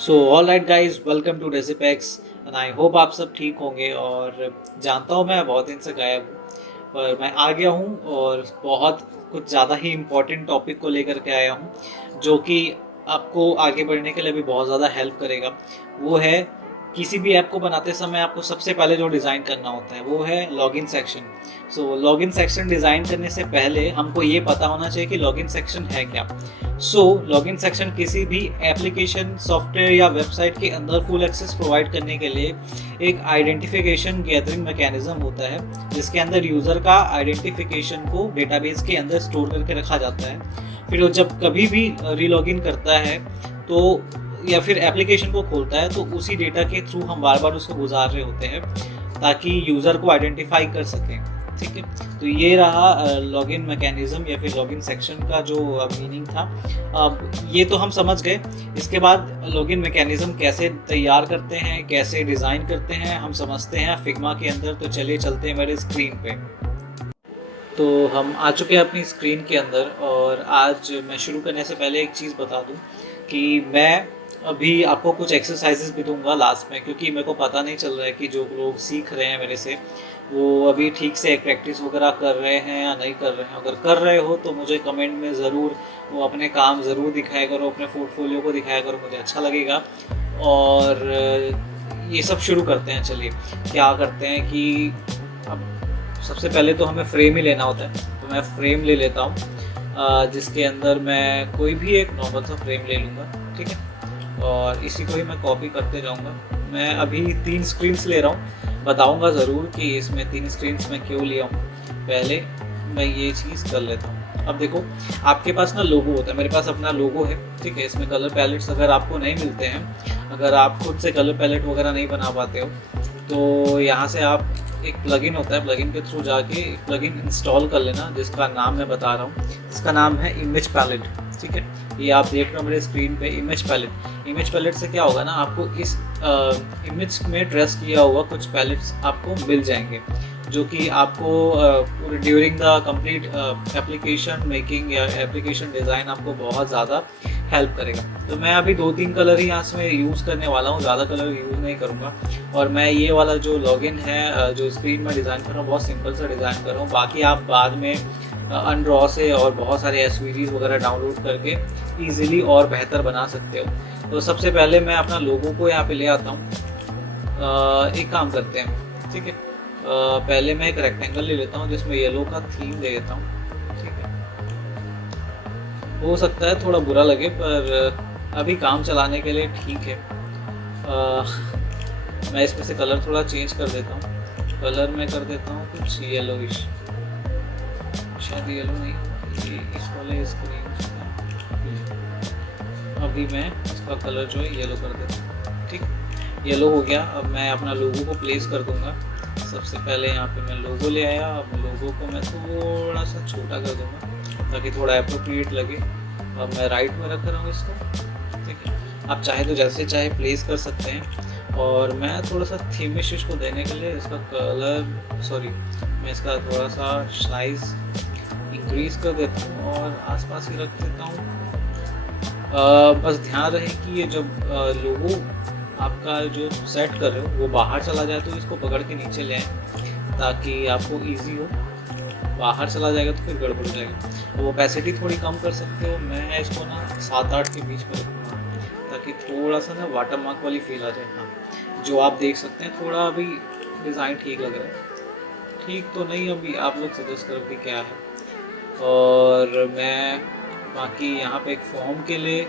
So all right guys, welcome to Recipex and I hope आप सब ठीक होंगे। और जानता हूँ मैं बहुत दिन से गायब हूँ, पर मैं आ गया हूँ और बहुत कुछ ज़्यादा ही इम्पोर्टेंट टॉपिक को लेकर के आया हूँ, जो कि आपको आगे बढ़ने के लिए भी बहुत ज़्यादा हेल्प करेगा। वो है, किसी भी ऐप को बनाते समय आपको सबसे पहले जो डिज़ाइन करना होता है वो है लॉगिन सेक्शन। सो लॉगिन सेक्शन डिज़ाइन करने से पहले हमको ये पता होना चाहिए कि लॉगिन सेक्शन है क्या। लॉगिन सेक्शन किसी भी एप्लीकेशन, सॉफ्टवेयर या वेबसाइट के अंदर फुल एक्सेस प्रोवाइड करने के लिए एक आइडेंटिफिकेशन गैदरिंग मैकेनिज्म होता है, जिसके अंदर यूज़र का आइडेंटिफिकेशन को डेटाबेस के अंदर स्टोर करके रखा जाता है। फिर वो जब कभी भी रीलॉगिन करता है तो या फिर एप्लीकेशन को खोलता है तो उसी डेटा के थ्रू हम बार बार उसको गुजार रहे होते हैं ताकि यूज़र को आइडेंटिफाई कर सकें। ठीक है, तो ये रहा लॉगिन मैकेनिज्म या फिर लॉगिन सेक्शन का जो मीनिंग था। अब ये तो हम समझ गए। इसके बाद लॉगिन मैकेनिज्म कैसे तैयार करते हैं, कैसे डिज़ाइन करते हैं, हम समझते हैं फिग्मा के अंदर। तो चलिए चलते हैं मेरे स्क्रीन पे। तो हम आ चुके हैं अपनी स्क्रीन के अंदर, और आज मैं शुरू करने से पहले एक चीज़ बता दूं कि मैं अभी आपको कुछ एक्सरसाइजेस भी दूंगा लास्ट में, क्योंकि मेरे को पता नहीं चल रहा है कि जो लोग सीख रहे हैं मेरे से वो अभी ठीक से प्रैक्टिस वगैरह कर रहे हैं या नहीं कर रहे हैं। अगर कर रहे हो तो मुझे कमेंट में ज़रूर वो अपने काम ज़रूर दिखाया करो, अपने पोर्टफोलियो को दिखाया करो, मुझे अच्छा लगेगा। और ये सब शुरू करते हैं। चलिए, क्या करते हैं कि अब सबसे पहले तो हमें फ्रेम ही लेना होता है। तो मैं फ्रेम ले लेता हूँ, जिसके अंदर मैं कोई भी एक नॉर्मल सा फ्रेम ले लूँगा। ठीक है, और इसी को ही मैं कॉपी करते जाऊँगा। मैं अभी 3 स्क्रीन्स ले रहा हूँ, बताऊँगा ज़रूर कि इसमें 3 स्क्रीन्स मैं क्यों लिया हूँ। पहले मैं ये चीज़ कर लेता हूँ। अब देखो, आपके पास ना लोगो होता है, मेरे पास अपना लोगो है। ठीक है, इसमें कलर पैलेट्स अगर आपको नहीं मिलते हैं, अगर आप खुद से कलर पैलेट वगैरह नहीं बना पाते हो, तो यहाँ से आप एक प्लगइन होता है, प्लगइन के थ्रू जाके एक प्लगइन इंस्टॉल कर लेना, जिसका नाम मैं बता रहा हूँ। इसका नाम है इमेज पैलेट। ठीक है, ये आप देख रहे हो मेरे स्क्रीन पे, इमेज पैलेट। इमेज पैलेट से क्या होगा ना, आपको इस इमेज में ट्रेस किया हुआ कुछ पैलेट्स आपको मिल जाएंगे, जो कि आपको during the complete application making या एप्लीकेशन डिज़ाइन आपको बहुत ज़्यादा हेल्प करेगा। तो मैं अभी 2-3 कलर ही यहाँ से यूज़ करने वाला हूँ, ज़्यादा कलर यूज़ नहीं करूँगा। और मैं ये वाला जो लॉगिन है, जो स्क्रीन में डिज़ाइन कर रहा हूँ, बहुत सिंपल सा डिज़ाइन कर रहा हूँ। बाकी आप बाद में अनड्रॉ से और बहुत सारे एसवीजीज वगैरह डाउनलोड करके ईजिली और बेहतर बना सकते हो। तो सबसे पहले मैं अपना लोगो को यहाँ पे ले आता हूँ। एक काम करते हैं, ठीक है, पहले मैं एक रेक्टेंगल ले लेता हूँ जिसमें येलो का थीम ले लेता हूँ। ठीक है, हो सकता है थोड़ा बुरा लगे, पर अभी काम चलाने के लिए ठीक है। मैं इसमें से कलर थोड़ा चेंज कर देता हूँ। कलर मैं कर देता हूँ कुछ येलोइश, शायद येलो नहीं, ये इस वाले स्क्रीन। अभी मैं इसका कलर जो है येलो कर देता हूँ। ठीक, येलो हो गया। अब मैं अपना लोगो को प्लेस कर दूंगा। सबसे पहले यहाँ पे मैं लोगो ले आया। अब लोगो को मैं थोड़ा सा छोटा कर दूंगा ताकि थोड़ा अप्रोप्रिएट लगे। अब मैं राइट में रख रहा हूँ इसको। ठीक है, आप चाहे तो जैसे चाहे प्लेस कर सकते हैं। और मैं थोड़ा सा थीमिश इसको देने के लिए इसका कलर, सॉरी, मैं इसका थोड़ा सा साइज़ इंक्रीज कर देता हूँ और आसपास ही रख देता हूँ। बस ध्यान रहे कि ये जब लोगो आपका जो सेट कर रहे हो वो बाहर चला जाए तो इसको पकड़ के नीचे ले आए ताकि आपको इजी हो। बाहर चला जाएगा तो फिर गड़बड़ हो जाएगा। तो ओपेसिटी थोड़ी कम कर सकते हो। मैं इसको ना 7-8 के बीच में रखूँगा ताकि थोड़ा सा ना वाटर मार्क वाली फील आ जाए। हाँ, जो आप देख सकते हैं, थोड़ा अभी डिज़ाइन ठीक लग रहा है। ठीक तो नहीं, अभी आप लोग सजेस्ट करो कि क्या है। और मैं बाकी यहाँ पे एक फॉर्म के लिए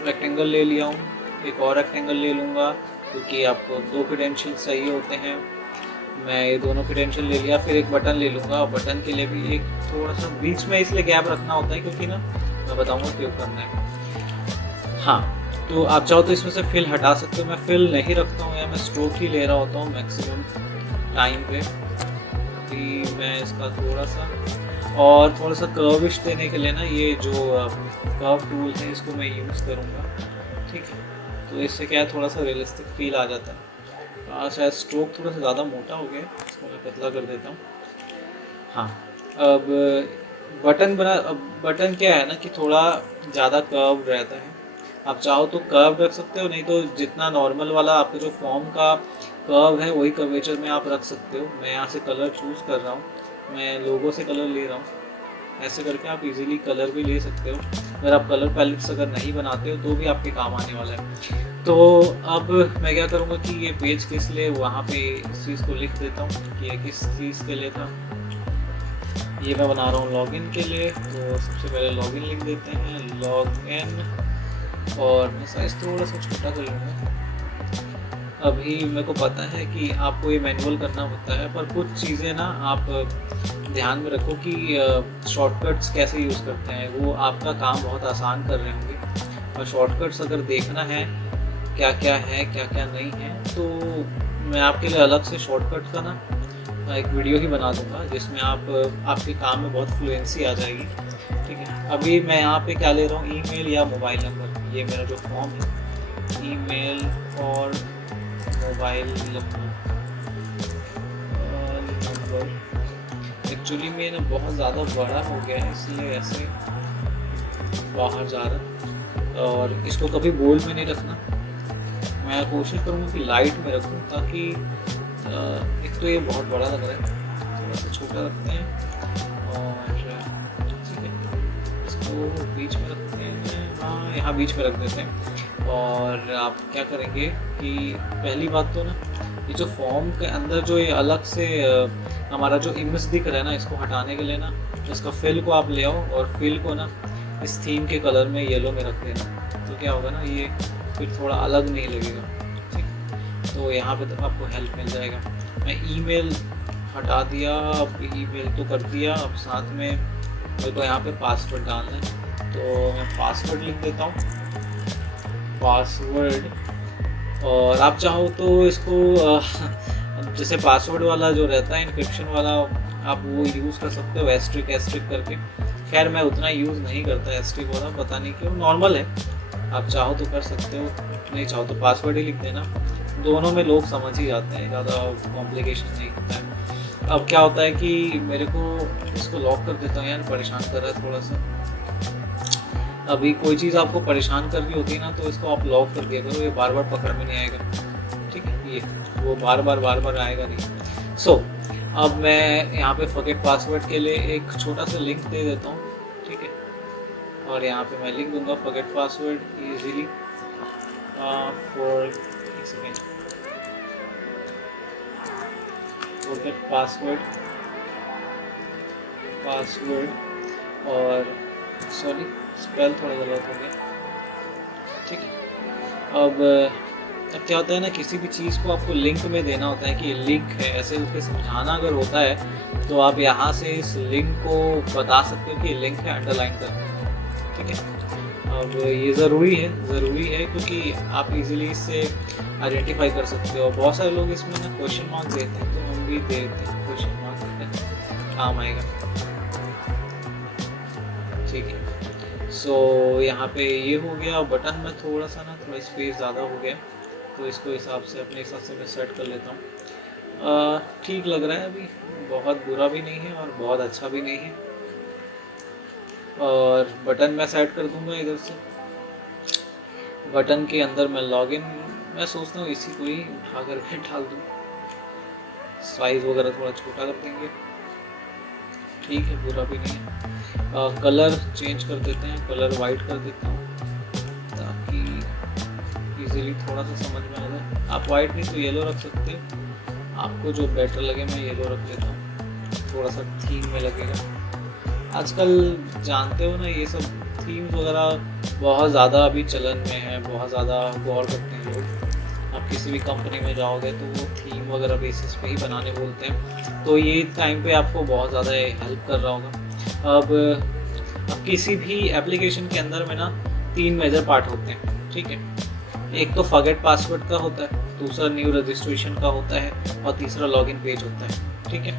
रेक्टेंगल ले लिया हूँ, एक और रेक्टेंगल ले लूँगा क्योंकि आपको 2 क्रेडेंशियल चाहिए होते हैं। मैं ये दोनों क्रेडेंशियल ले लिया। फिर एक बटन ले लूँगा। बटन के लिए भी एक थोड़ा सा बीच में इसलिए गैप रखना होता है क्योंकि ना मैं बताऊँगा क्यों करना है। हाँ, तो आप चाहो तो इसमें से फिल हटा सकते हो। मैं फिल नहीं रखता हूँ या मैं स्ट्रोक ही ले रहा होता हूँ मैक्सिमम टाइम पे। अभी मैं इसका थोड़ा सा कर्विश देने के लिए ना ये जो कर्व टूल है इसको मैं यूज़ करूँगा। ठीक है, तो इससे क्या है, थोड़ा सा रियलिस्टिक फील आ जाता है। शायद स्ट्रोक थोड़ा सा ज़्यादा मोटा हो गया, इसको मैं पतला कर देता हूँ। हाँ, अब बटन क्या है ना कि थोड़ा ज़्यादा कर्व रहता है, आप चाहो तो कर्व रख सकते हो, नहीं तो जितना नॉर्मल वाला आपका जो फॉर्म का कर्व है वही कर्वेचर में आप रख सकते हो। मैं यहाँ से कलर चूज़ कर रहा हूँ, मैं लोगो से कलर ले रहा हूँ। ऐसे करके आप इजीली कलर भी ले सकते हो। अगर आप कलर पैलेट्स अगर नहीं बनाते हो तो भी आपके काम आने वाला है। तो अब मैं क्या करूँगा कि ये पेज किस लिए, वहाँ पे इस चीज़ को लिख देता हूँ कि ये किस चीज़ के लिए था। ये मैं बना रहा हूँ लॉगिन के लिए, तो सबसे पहले लॉगिन लिख देते हैं, लॉगिन, और मैं साइज़ थोड़ा सा छोटा कर लूँगा। अभी मेरे को पता है कि आपको ये मैनुअल करना होता है, पर कुछ चीज़ें ना आप ध्यान में रखो कि शॉर्टकट्स कैसे यूज़ करते हैं, वो आपका काम बहुत आसान कर रहे होंगे। और शॉर्टकट्स अगर देखना है क्या क्या है क्या क्या नहीं है, तो मैं आपके लिए अलग से शॉर्टकट का ना एक वीडियो ही बना दूंगा, जिसमें आपके काम में बहुत फ्लुएंसी आ जाएगी। ठीक है, अभी मैं यहाँ पे क्या ले रहा हूँ, ईमेल या मोबाइल नंबर। ये मेरा जो फॉर्म है, ईमेल और मोबाइल नंबर। एक्चुअली में ना बहुत ज़्यादा बड़ा हो गया है, इसलिए ऐसे बाहर जा रहा है। और इसको कभी बोल्ड में नहीं रखना, मैं कोशिश करूँगा कि लाइट में रखूँ, ताकि एक तो ये बहुत बड़ा लग रहा है, थोड़ा सा छोटा रखते हैं। और ठीक है, इसको बीच में रखते हैं, हाँ यहाँ बीच में रख देते हैं। और आप क्या करेंगे कि पहली बात तो ना, ये जो फॉर्म के अंदर जो ये अलग से हमारा जो इमेज दिख रहा है ना, इसको हटाने के लिए ना इसका फिल को आप ले आओ, और फिल को ना इस थीम के कलर में येलो में रख देना। तो क्या होगा ना, ये फिर थोड़ा अलग नहीं लगेगा। ठीक, तो यहाँ पे तो आपको हेल्प मिल जाएगा। मैं ईमेल हटा दिया, अब ईमेल तो कर दिया, अब साथ में मेरे को यहाँ पे पासवर्ड डालना है, तो मैं पासवर्ड लिख देता हूँ, पासवर्ड। और आप चाहो तो इसको जैसे पासवर्ड वाला जो रहता है इनक्रिप्शन वाला, आप वो यूज़ कर सकते हो एस्ट्रिक एस्ट्रिक करके। खैर मैं उतना यूज़ नहीं करता एस्ट्रिक वाला, पता नहीं क्यों, नॉर्मल है। आप चाहो तो कर सकते हो, नहीं चाहो तो पासवर्ड ही लिख देना। दोनों में लोग समझ ही जाते हैं, ज़्यादा कॉम्प्लिकेशन नहीं होता है। अब क्या होता है कि मेरे को इसको लॉक कर देता हूँ, यार परेशान कर रहा है थोड़ा सा। अभी कोई चीज़ आपको परेशान कर रही होती है ना, तो इसको आप लॉक कर दिया करो, ये बार बार पकड़ में नहीं आएगा। ठीक है, ये वो बार बार आएगा नहीं। सो अब मैं यहाँ पे फॉरगेट पासवर्ड के लिए एक छोटा सा लिंक दे देता हूँ। ठीक है, और यहाँ पे मैं लिख दूंगा forget password easily for forget password और सॉरी स्पेल थोड़ा गलत हो गया। ठीक है, अब क्या होता है ना, किसी भी चीज़ को आपको लिंक में देना होता है कि ये लिंक है, ऐसे उसके समझाना अगर होता है तो आप यहाँ से इस लिंक को बता सकते हो कि ये लिंक है, अंडरलाइन करना। ठीक है, अब ये ज़रूरी है क्योंकि आप इजीली इससे आइडेंटिफाई कर सकते हो। बहुत सारे लोग इसमें ना क्वेश्चन मार्क देते हैं, तो हम भी दे देते हैं क्वेश्चन मार्क, काम आएगा। ठीक है, सो यहाँ पे ये हो गया। बटन में थोड़ा स्पेस ज़्यादा हो गया, तो इसको अपने हिसाब से मैं सेट कर लेता हूँ। ठीक लग रहा है अभी, बहुत बुरा भी नहीं है और बहुत अच्छा भी नहीं है। और बटन मैं सेट कर दूँगा इधर से। बटन के अंदर मैं लॉगिन, मैं सोचता हूँ इसी को ही उठा करके डाल दूँ, साइज़ वगैरह थोड़ा छोटा कर देंगे। ठीक है, बुरा भी नहीं है। कलर चेंज कर देते हैं, कलर वाइट कर देता हूँ ताकि इजीली थोड़ा सा समझ में आ जाए। आप वाइट नहीं तो येलो रख सकते हो, आपको जो बेटर लगे। मैं येलो रख देता हूँ, थोड़ा सा थीम में लगेगा। आजकल जानते हो ना, ये सब थीम्स वगैरह बहुत ज़्यादा अभी चलन में है, बहुत ज़्यादा गौर करते हैं लोग। आप किसी भी कंपनी में जाओगे तो वो थीम वगैरह बेसिस पे ही बनाने बोलते हैं, तो ये टाइम पे आपको बहुत ज़्यादा हेल्प कर रहा होगा। अब किसी भी एप्लीकेशन के अंदर में ना 3 मेजर पार्ट होते हैं। ठीक है, एक तो फॉरगेट पासवर्ड का होता है, दूसरा न्यू रजिस्ट्रेशन का होता है, और तीसरा लॉगिन पेज होता है। ठीक है,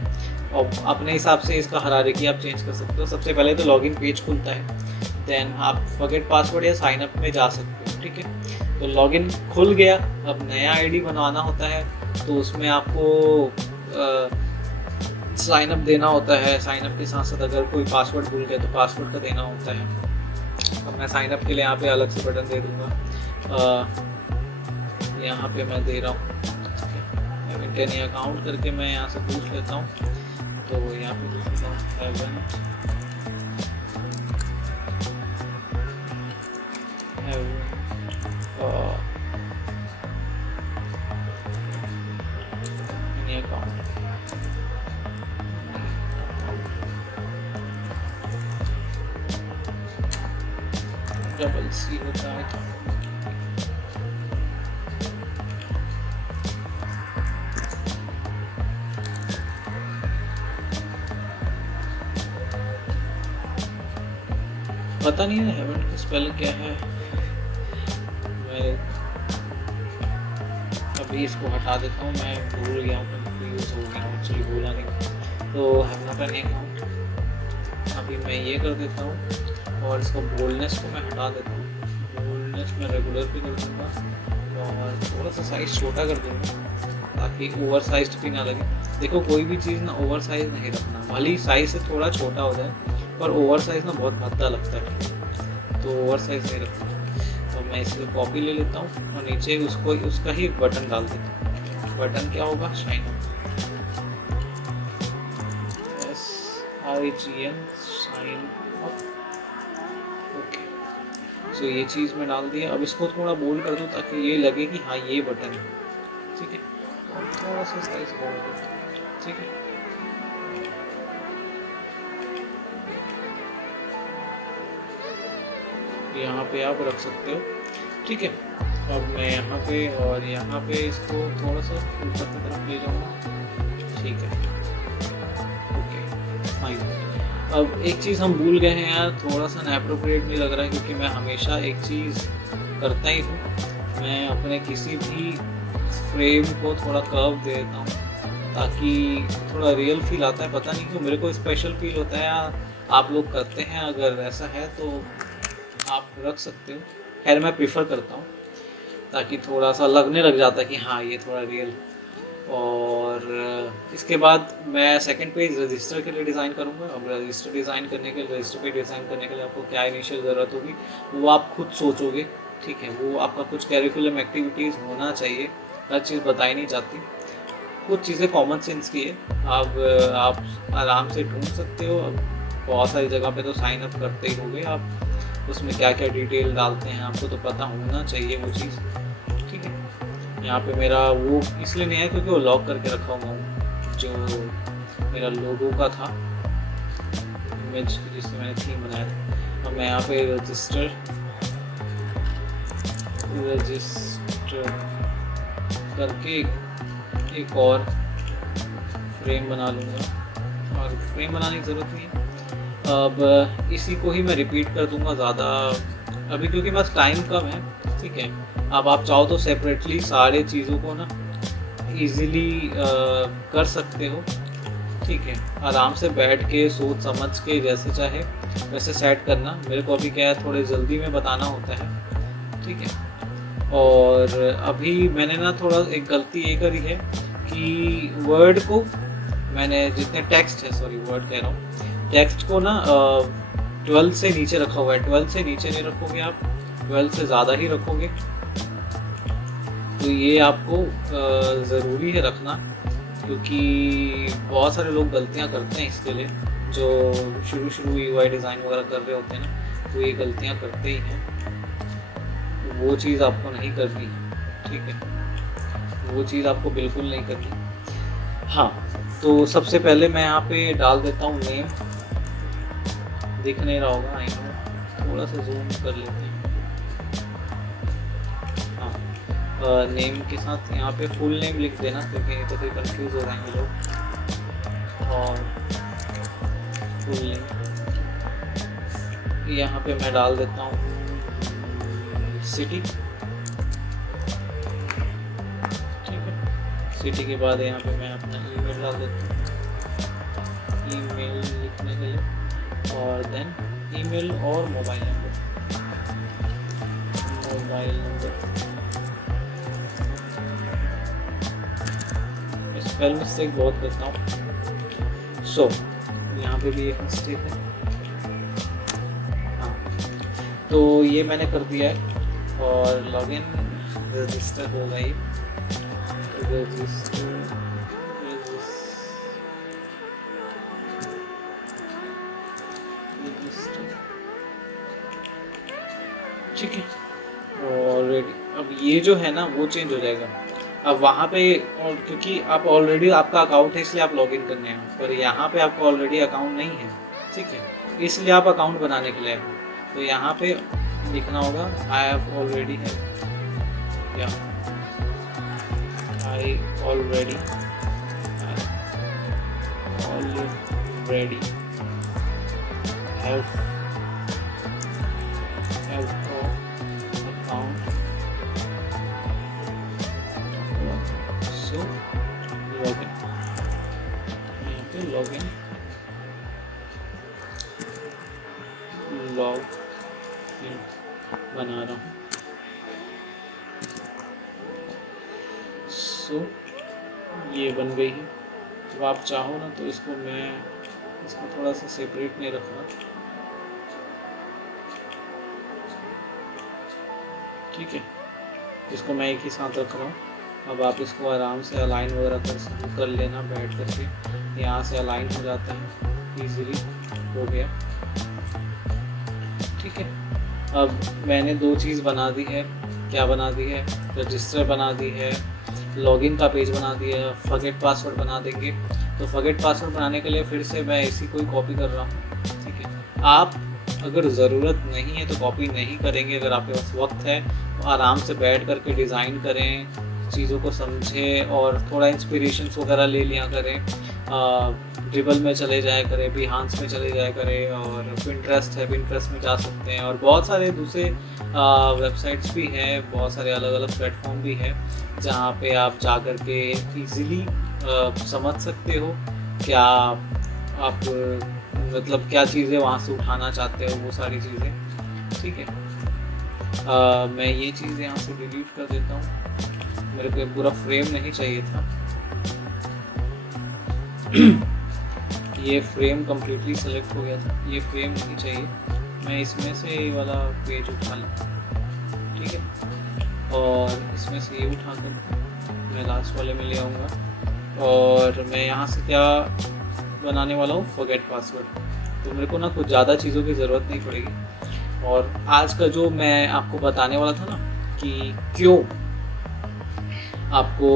और अपने हिसाब से इसका हायरार्की आप चेंज कर सकते हो। सबसे पहले तो लॉगिन पेज खुलता है, देन आप फॉरगेट पासवर्ड या साइन अप में जा सकते हो। ठीक है, तो लॉगिन खुल गया। अब नया आईडी बनवाना होता है, तो उसमें आपको साइन अप देना होता है। साइन अप के साथ साथ अगर कोई पासवर्ड भूल गया तो पासवर्ड का देना होता है। अब मैं साइन अप के लिए यहाँ पे अलग से बटन दे दूँगा। यहाँ पे मैं दे रहा हूँ मेंटेन अकाउंट करके मैं यहाँ से पूछ लेता हूँ। तो यहाँ पे पूछ लेता हूँ अकाउंट डबल सी होता है। पता नहीं है हेवन का स्पेलिंग क्या है। मैं अभी इसको हटा देता हूँ, मैं भूल गया हूँ, कंफ्यूज हो गया हूँ, एक्चुअली भूला नहीं। तो हेवन का नहीं अकाउंट अभी मैं ये कर देता हूँ और इसको बोल्डनेस को मैं हटा देता हूँ। बोल्डनेस मैं रेगुलर भी कर दूँगा और थोड़ा सा साइज़ छोटा कर दूँगा ताकि ओवर साइज भी ना लगे। देखो कोई भी चीज़ ना ओवर साइज नहीं रखना, भले साइज से थोड़ा छोटा हो जाए पर ओवर साइज ना बहुत भद्दा लगता है, तो ओवर साइज नहीं रखना। तो मैं इसको कॉपी ले लेता हूँ और नीचे उसको उसका ही बटन डाल देता हूँ। बटन क्या होगा? Shine up, SIGN sign up. Okay, so ये चीज़ मैं डाल दिया। अब इसको थोड़ा बोल्ड कर दूँ ताकि ये लगे कि हाँ ये बटन है। ठीक है, थोड़ा सा साइज बढ़ा देता हूँ। ठीक है, यहाँ पे आप रख सकते हो। ठीक है, अब मैं यहाँ पे और यहाँ पे इसको थोड़ा सा ऊपर की तरफ ले जाऊँगा। ठीक है, ओके फाइन। अब एक चीज़ हम भूल गए हैं यार, थोड़ा सा अनएप्रोप्रिएट नहीं लग रहा है क्योंकि मैं हमेशा एक चीज़ करता ही हूँ, मैं अपने किसी भी फ्रेम को थोड़ा कर्व दे देता हूँ ताकि थोड़ा रियल फील आता है। पता नहीं क्यों मेरे को स्पेशल फील होता है, या आप लोग करते हैं? अगर ऐसा है तो आप रख सकते हो। खैर मैं प्रीफर करता हूँ ताकि थोड़ा सा लगने लग जाता है कि हाँ ये थोड़ा रियल। और इसके बाद मैं सेकंड पेज रजिस्टर के लिए डिज़ाइन करूँगा। अब रजिस्टर डिज़ाइन करने के लिए, रजिस्टर पे डिज़ाइन करने के लिए आपको क्या इनिशियल ज़रूरत होगी वो आप खुद सोचोगे। ठीक है, वो आपका कुछ कैरिकुलम एक्टिविटीज़ होना चाहिए, हर चीज़ बताई नहीं जाती, कुछ चीज़ें कॉमन सेंस की है, आप आराम से ढूंढ सकते हो। अब बहुत सारी जगह पे तो साइन अप करते ही होगे आप, उसमें क्या क्या डिटेल डालते हैं आपको तो पता होना चाहिए वो चीज़। ठीक है, यहाँ पे मेरा वो इसलिए नहीं है क्योंकि वो लॉक करके रखा हुआ हूँ जो मेरा लोगो का था, इमेज जिससे मैंने थीम बनाया था। अब मैं यहाँ पे रजिस्टर करके एक और फ्रेम बना लूँगा, और फ्रेम बनाने की ज़रूरत नहीं है। अब इसी को ही मैं रिपीट कर दूंगा ज़्यादा अभी क्योंकि बस टाइम कम है। ठीक है, अब आप चाहो तो सेपरेटली सारे चीज़ों को ना इजीली कर सकते हो। ठीक है, आराम से बैठ के सोच समझ के जैसे चाहे वैसे सेट करना। मेरे को अभी क्या है थोड़े जल्दी में बताना होता है। ठीक है, और अभी मैंने ना थोड़ा एक गलती ये करी है कि वर्ड को मैंने जितने टेक्स्ट है, सॉरी वर्ड कह रहा हूँ, टेक्स्ट को ना 12 से नीचे रखा हुआ है। 12 से नीचे नहीं रखोगे आप, 12 से ज़्यादा ही रखोगे। तो ये आपको ज़रूरी है रखना क्योंकि बहुत सारे लोग गलतियाँ करते हैं इसके लिए, जो शुरू UI डिज़ाइन वगैरह कर रहे होते हैं ना, तो ये गलतियाँ करते ही हैं। वो चीज़ आपको नहीं करनी है। ठीक है, वो चीज़ आपको बिल्कुल नहीं करनी। हाँ, तो सबसे पहले मैं यहाँ पे डाल देता हूँ नेम। दिख नहीं रहा होगा, आई नो, थोड़ा सा जूम कर लेते हैं। हाँ, नेम के साथ यहाँ पे फुल नेम लिख देना क्योंकि तो फिर कंफ्यूज हो जाएंगे लोग। और फुल नेम यहाँ पे मैं डाल देता हूँ सिटी। ठीक है, सिटी के बाद यहाँ पे मैं अपना ईमेल डाल देता हूँ, ईमेल लिखने के लिए, और देन ईमेल और मोबाइल नंबर। स्पेल मिस्टेक बहुत करता हूँ, सो यहाँ पे भी एक मिस्टेक है। हाँ, तो ये मैंने कर दिया है और लॉगिन रजिस्टर होगा ये रजिस्टर ठीक है ऑलरेडी। अब ये जो है ना वो चेंज हो जाएगा अब वहाँ पे, और क्योंकि आप ऑलरेडी आपका अकाउंट है इसलिए आप लॉगिन करने हैं, पर यहाँ पे आपका ऑलरेडी अकाउंट नहीं है, ठीक है, इसलिए आप अकाउंट बनाने के लिए आए। तो यहाँ पे लिखना होगा आई हैव ऑलरेडी है या आई already have account, so login, यहाँ पे login बना रहा हूँ। सो ये बन गई है। तो आप चाहो ना तो इसको मैं इसको थोड़ा सा सेपरेट नहीं रख रहा, ठीक है, इसको मैं एक ही साथ रख रहा हूँ। अब आप इसको आराम से अलाइन वगैरह कर लेना बैठ करके, यहाँ से अलाइन हो जाता है इजीली, हो गया, ठीक है। अब मैंने दो चीज़ बना दी है, क्या बना दी है, रजिस्टर बना दी है, लॉगिन का पेज बना दिया है, फॉरगेट पासवर्ड बना देंगे। तो फॉरगेट पासवर्ड बनाने के लिए फिर से मैं इसी को ही कॉपी कर रहा हूँ, ठीक है। आप अगर ज़रूरत नहीं है तो कॉपी नहीं करेंगे, अगर आपके पास वक्त है तो आराम से बैठ करके डिज़ाइन करें, चीज़ों को समझें और थोड़ा इंस्पिरेशंस वगैरह ले लिया करें। ड्रिबल में चले जाया करें, बिहांस में चले जाया करें, और पिंटरेस्ट है, पिंटरेस्ट में जा सकते हैं, और बहुत सारे दूसरे वेबसाइट्स भी हैं, बहुत सारे अलग अलग प्लेटफॉर्म भी हैं जहाँ पे आप जा कर के ईज़िली समझ सकते हो क्या आप मतलब क्या चीज़ें वहाँ से उठाना चाहते हो, वो सारी चीज़ें, ठीक है। मैं ये चीज़ यहाँ से डिलीट कर देता हूँ, मेरे को पूरा फ्रेम नहीं चाहिए था। ये फ्रेम कम्प्लीटली सेलेक्ट हो गया था, ये फ्रेम नहीं चाहिए, मैं इसमें से ये वाला पेज उठा लूँ, ठीक है, और इसमें से ये उठा कर मैं लास्ट वाले में ले आऊँगा, और मैं यहाँ से क्या बनाने वाला हूँ, फॉरगेट पासवर्ड। तो मेरे को ना कुछ ज़्यादा चीज़ों की ज़रूरत नहीं पड़ेगी। और आज का जो मैं आपको बताने वाला था ना कि क्यों आपको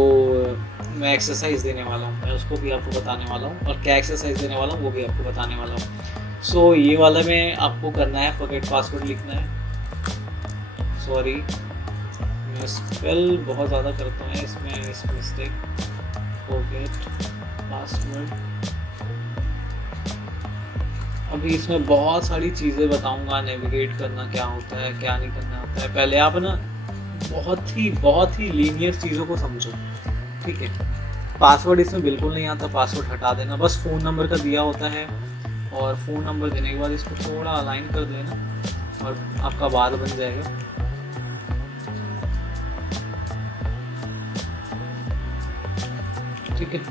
मैं एक्सरसाइज देने वाला हूँ, मैं उसको भी आपको बताने वाला हूँ, और क्या एक्सरसाइज देने वाला हूँ वो भी आपको बताने वाला हूँ। सो ये वाला में आपको करना है, फॉरगेट पासवर्ड लिखना है। सॉरी मैं स्पेल बहुत ज़्यादा करता हूँ इसमें, इस मिस्टेक, फॉरगेट पासवर्ड। अभी इसमें बहुत सारी चीज़ें बताऊंगा, नेविगेट करना क्या होता है, क्या नहीं करना होता है। पहले आप ना बहुत ही लीनियर चीज़ों को समझो, ठीक है। पासवर्ड इसमें बिल्कुल नहीं आता, पासवर्ड हटा देना, बस फ़ोन नंबर का दिया होता है, और फ़ोन नंबर देने के बाद इसको थोड़ा अलाइन कर देना और आपका बात बन जाएगा। ठीक है,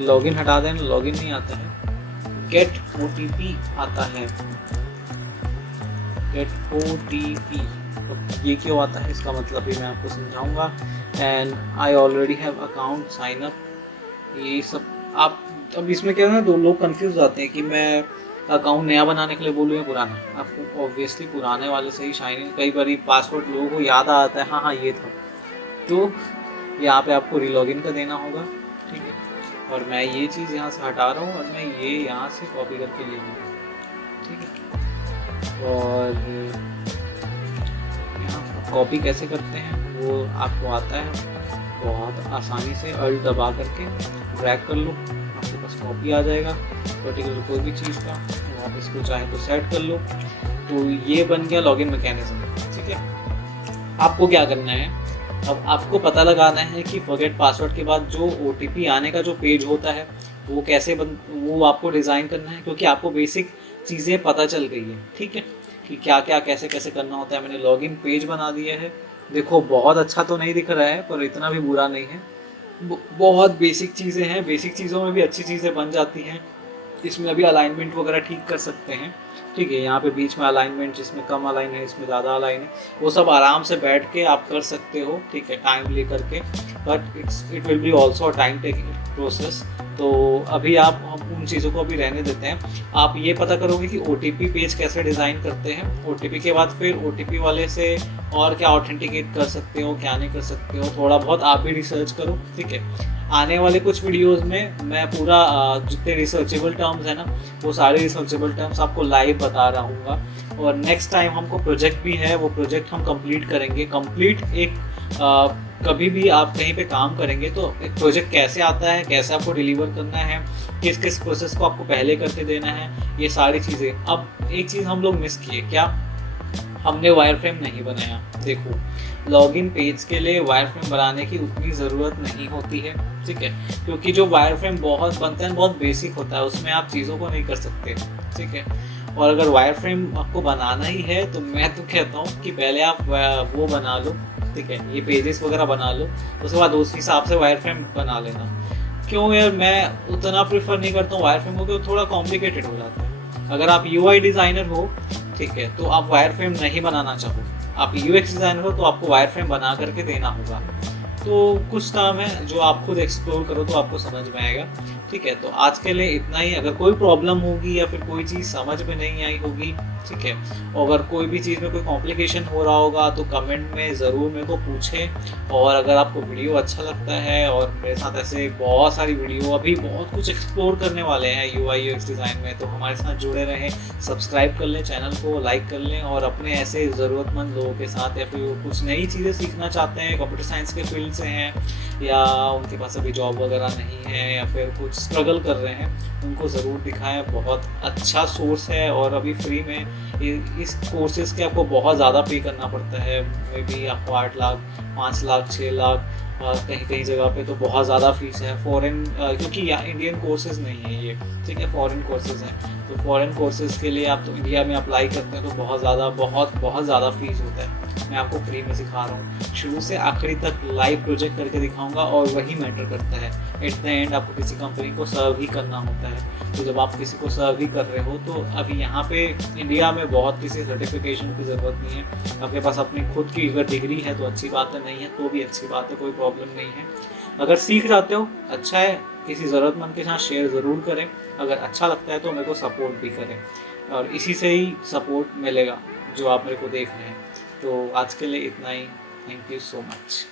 लॉगिन हटा देना, लॉगिन नहीं आता है, गेट OTP आता है, गेट OTP। ये क्यों आता है इसका मतलब भी मैं आपको समझाऊंगा। And I already have account sign up, ये सब आप अब इसमें क्या है ना, दो लोग कंफ्यूज आते हैं कि मैं अकाउंट नया बनाने के लिए बोलूँ या पुराना। आपको ऑब्वियसली पुराने वाले से ही शाइन, कई बार पासवर्ड लोगों को याद आता है, हाँ ये था, तो यहाँ पे आपको रीलॉगिन का देना होगा, ठीक है। और मैं ये चीज़ यहाँ से हटा रहा हूँ और मैं ये यहाँ से कॉपी करके ले लूँगा, ठीक है। और यहाँ कॉपी कैसे करते हैं वो आपको आता है, बहुत आसानी से अल्ट दबा करके ड्रैग कर लो, आपके पास कॉपी आ जाएगा पर्टिकुलर कोई भी चीज़ का, आप इसको चाहे तो सेट कर लो। तो ये बन गया लॉगिन मैकेनिज्म, ठीक है। आपको क्या करना है, अब आपको पता लगाना है कि फॉरगेट पासवर्ड के बाद जो OTP आने का जो पेज होता है वो कैसे वो आपको डिज़ाइन करना है, क्योंकि आपको बेसिक चीज़ें पता चल गई है, ठीक है, कि क्या क्या कैसे कैसे करना होता है। मैंने लॉगिन पेज बना दिया है, देखो बहुत अच्छा तो नहीं दिख रहा है पर इतना भी बुरा नहीं है, बहुत बेसिक चीज़ें हैं, बेसिक चीज़ों में भी अच्छी चीज़ें बन जाती हैं। इसमें अभी अलाइनमेंट वगैरह ठीक कर सकते हैं, ठीक है। यहाँ पे बीच में अलाइनमेंट जिसमें कम अलाइन है, इसमें ज़्यादा अलाइन है, वो सब आराम से बैठ के आप कर सकते हो, ठीक है, टाइम ले करके। But it will be also time taking process. तो अभी आप हम उन चीज़ों को अभी रहने देते हैं। आप ये पता करोगे कि OTP पेज कैसे डिज़ाइन करते हैं। OTP के बाद फिर OTP वाले से और क्या ऑथेंटिकेट कर सकते हो, क्या नहीं कर सकते हो, थोड़ा बहुत आप भी रिसर्च करो, ठीक है। आने वाले कुछ वीडियोस में मैं पूरा जितने रिसर्चेबल टर्म्स है ना, वो सारे रिसर्चेबल टर्म्स आपको लाइव बता रहा हूँ। और नेक्स्ट टाइम हमको प्रोजेक्ट भी है, वो प्रोजेक्ट हम कंप्लीट करेंगे। कंप्लीट एक कभी भी आप कहीं पे काम करेंगे तो एक प्रोजेक्ट कैसे आता है, कैसे आपको डिलीवर करना है, किस किस प्रोसेस को आपको पहले करके देना है, ये सारी चीज़ें। अब एक चीज़ हम लोग मिस किए, क्या हमने वायरफ्रेम नहीं बनाया। देखो, लॉगिन पेज के लिए वायरफ्रेम बनाने की उतनी ज़रूरत नहीं होती है, ठीक है, क्योंकि जो वायरफ्रेम बहुत बनता है बहुत बेसिक होता है, उसमें आप चीज़ों को नहीं कर सकते, ठीक है। और अगर वायरफ्रेम आपको बनाना ही है तो मैं तो कहता हूँ कि पहले आप वो बना लो, ठीक है, ये पेजेस वगैरह बना लो, उसके बाद उस हिसाब से वायरफ्रेम बना लेना। क्यों यार, मैं उतना प्रेफर नहीं करता हूँ वायरफ्रेम को, थोड़ा कॉम्प्लिकेटेड हो जाता है। अगर आप UI डिज़ाइनर हो, ठीक है, तो आप वायरफ्रेम नहीं बनाना चाहो। आप UX डिज़ाइनर हो तो आपको वायरफ्रेम बना करके देना होगा। तो कुछ काम है जो आप खुद एक्सप्लोर करो तो आपको समझ में आएगा, ठीक है। तो आज के लिए इतना ही। अगर कोई प्रॉब्लम होगी या फिर कोई चीज़ समझ में नहीं आई होगी, ठीक है, और अगर कोई भी चीज़ में कोई कॉम्प्लिकेशन हो रहा होगा तो कमेंट में ज़रूर मेरे को पूछें। और अगर आपको वीडियो अच्छा लगता है, और मेरे साथ ऐसे बहुत सारी वीडियो, अभी बहुत कुछ एक्सप्लोर करने वाले हैं UI UX डिज़ाइन में, तो हमारे साथ जुड़े रहें। सब्सक्राइब कर लें, चैनल को लाइक कर लें, और अपने ऐसे ज़रूरतमंद लोगों के साथ, या फिर कुछ नई चीज़ें सीखना चाहते हैं, कंप्यूटर साइंस के फील्ड से हैं, या उनके पास अभी जॉब वगैरह नहीं है, या फिर कुछ स्ट्रगल कर रहे हैं, उनको ज़रूर दिखाएं। बहुत अच्छा सोर्स है, और अभी फ्री में इस कोर्सेज़ के आपको बहुत ज़्यादा पे करना पड़ता है। मे बी आपको 8 लाख, 5 लाख, 6 लाख, कहीं कहीं जगह पे तो बहुत ज़्यादा फीस है। फॉरेन, क्योंकि यहाँ इंडियन कोर्सेज़ नहीं है ये, ठीक है, फॉरेन कोर्सेज़ हैं। तो फॉरेन कोर्सेज़ के लिए आप तो इंडिया में अप्लाई करते हैं तो बहुत ज़्यादा फीस होता है। मैं आपको फ्री में सिखा रहा हूँ, शुरू से आखिरी तक लाइव प्रोजेक्ट करके दिखाऊंगा, और वही मैटर करता है। एट द एंड आपको किसी कंपनी को सर्व ही करना होता है। तो जब आप किसी को सर्व ही कर रहे हो, तो अभी यहाँ पे इंडिया में बहुत किसी सर्टिफिकेशन की ज़रूरत नहीं है। आपके पास अपनी खुद की अगर डिग्री है तो अच्छी बात है, नहीं है तो भी अच्छी बात है, कोई प्रॉब्लम नहीं है। अगर सीख जाते हो अच्छा है, किसी ज़रूरतमंद के साथ शेयर ज़रूर करें। अगर अच्छा लगता है तो मेरे को सपोर्ट भी करें, और इसी से ही सपोर्ट मिलेगा जो आप मेरे को देख रहे हैं। तो आज के लिए इतना ही। Thank you so much.